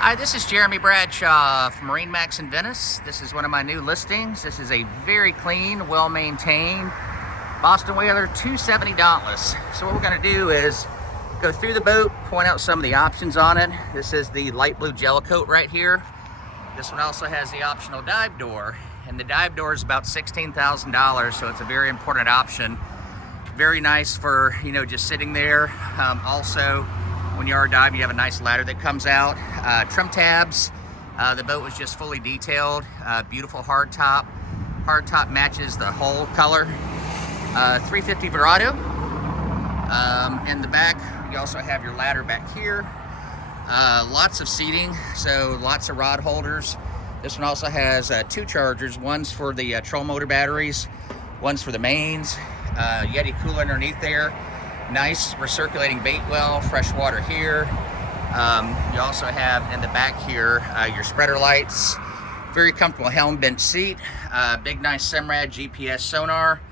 Hi, this is Jeremy Bradshaw from MarineMax in Venice. This is one of my new listings. This is a very clean, well-maintained Boston Whaler 270 Dauntless. So what we're going to do is go through the boat, point out some of the options on it. This is the light blue gel coat right here. This one also has the optional dive door, and the dive door is about $16,000, so it's a very important option. Very nice for, just sitting there. Also, when you are diving, you have a nice ladder that comes out. Trim tabs. The boat was just fully detailed. Beautiful hard top. Hard top matches the hull color. 350 Verado. In the back, you also have your ladder back here. Lots of seating, so lots of rod holders. This one also has two chargers. One's for the troll motor batteries. One's for the mains. Yeti cooler underneath there. Nice recirculating bait well, fresh water here. You also have in the back here your spreader lights. Very comfortable helm bench seat. Big nice Simrad GPS sonar.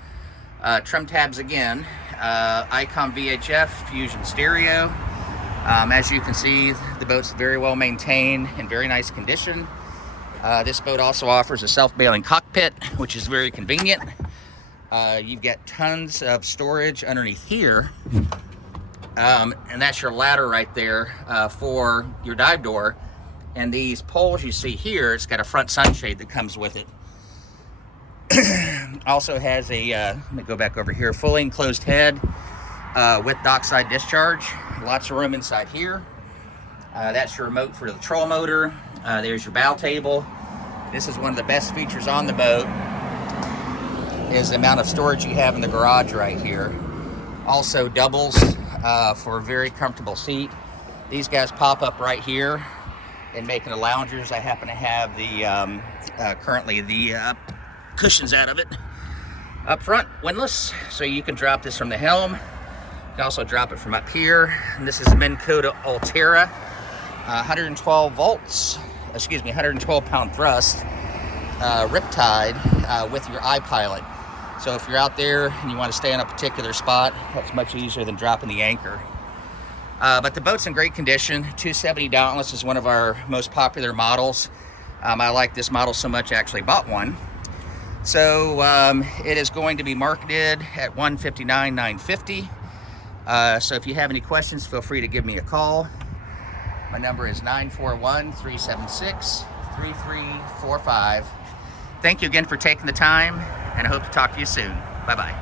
Trim tabs again. Icon VHF Fusion stereo. As you can see, the boat's very well maintained, in very nice condition. This boat also offers a self-bailing cockpit, which is very convenient. You've got tons of storage underneath here, and that's your ladder right there for your dive door. And these poles you see here, it's got a front sunshade that comes with it. Also has a, let me go back over here, fully enclosed head with dockside discharge. Lots of room inside here. That's your remote for the troll motor. There's your bow table. This is one of the best features on the boat, is the amount of storage you have in the garage right here. Also doubles for a very comfortable seat. These guys pop up right here and making the loungers. I happen to have the currently the cushions out of it. Up front, windlass, so you can drop this from the helm. You can also drop it from up here. And this is Minn Kota Ulterra, 112 volts, 112 pound thrust, riptide with your iPilot. So if you're out there and you want to stay on a particular spot, that's much easier than dropping the anchor. But the boat's in great condition. 270 Dauntless is one of our most popular models. I like this model so much, I actually bought one. So it is going to be marketed at $159,950. So if you have any questions, feel free to give me a call. My number is 941-376-3345. Thank you again for taking the time, and I hope to talk to you soon. Bye-bye.